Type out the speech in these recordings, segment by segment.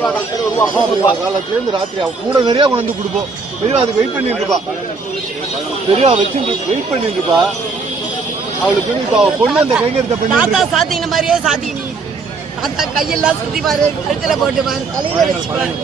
காலத்துல இருந்து ராத்திரி அவ கூட நிறைய கொண்டு கொடுப்போம். பெரியவா அதுக்கு வெயிட் பண்ணிட்டு இருப்பா. பெரியவா வச்சு வெயிட் பண்ணிட்டு இருப்பா. அவளுக்கு இப்ப அவ பொண்ணு அந்த கைங்கரியத்தை பண்ணி சாத்தின மாதிரியே சாத்தி நீ தாத்தா கையெல்லாம் சுத்தி பாரு, கழுத்துல போட்டு பாரு, தலையில வச்சு பாரு.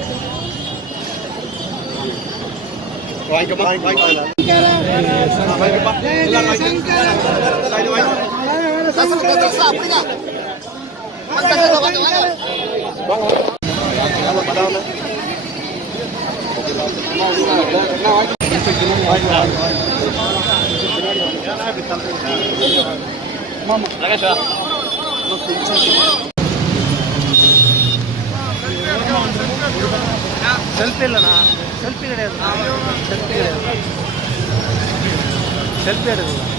செல்ஃபி இல்லைண்ணா, செல்ஃபி கிடையாது, செல்ஃபி கிடையாது, செல்ஃபி எடுக்கலாம்.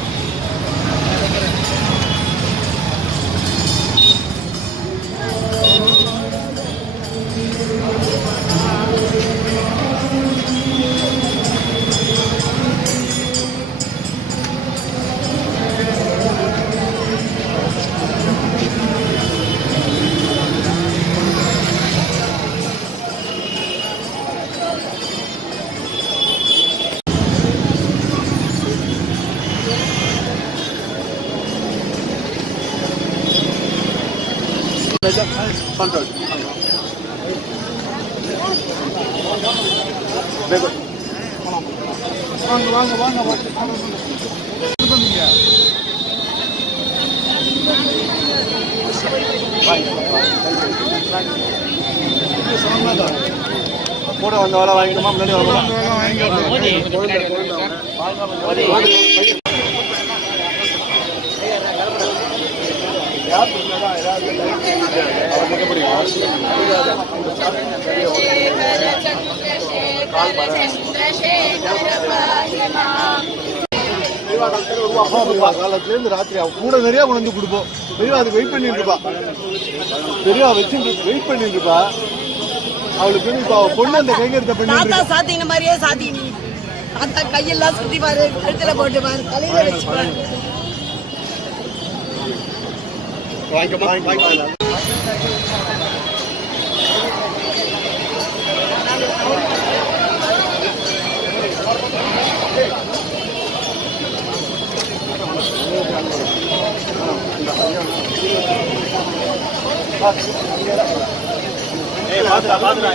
Control. வாங்க வாங்க வாங்க கூட வந்த வேலை வாங்கிடுமா முன்னாடி காலத்துல இருந்து ராத்திரி அவ கூட நிறைய கொண்டு கொடுப்போம். பெரியவா அதுக்கு வெயிட் பண்ணிட்டு இருப்பா. பெரியவா வச்சு வெயிட் பண்ணிட்டு இருப்பா. அவளுக்கு இப்ப அவ பொண்ணு அந்த கைங்கரியத்தை பண்ணி தாத்தா சாத்தின மாதிரியே சாத்தி நீ தாத்தா கையெல்லாம் சுத்தி பாரு, கழுத்துல போட்டு பாரு, தலையில வச்சு பாரு. பாத்துடா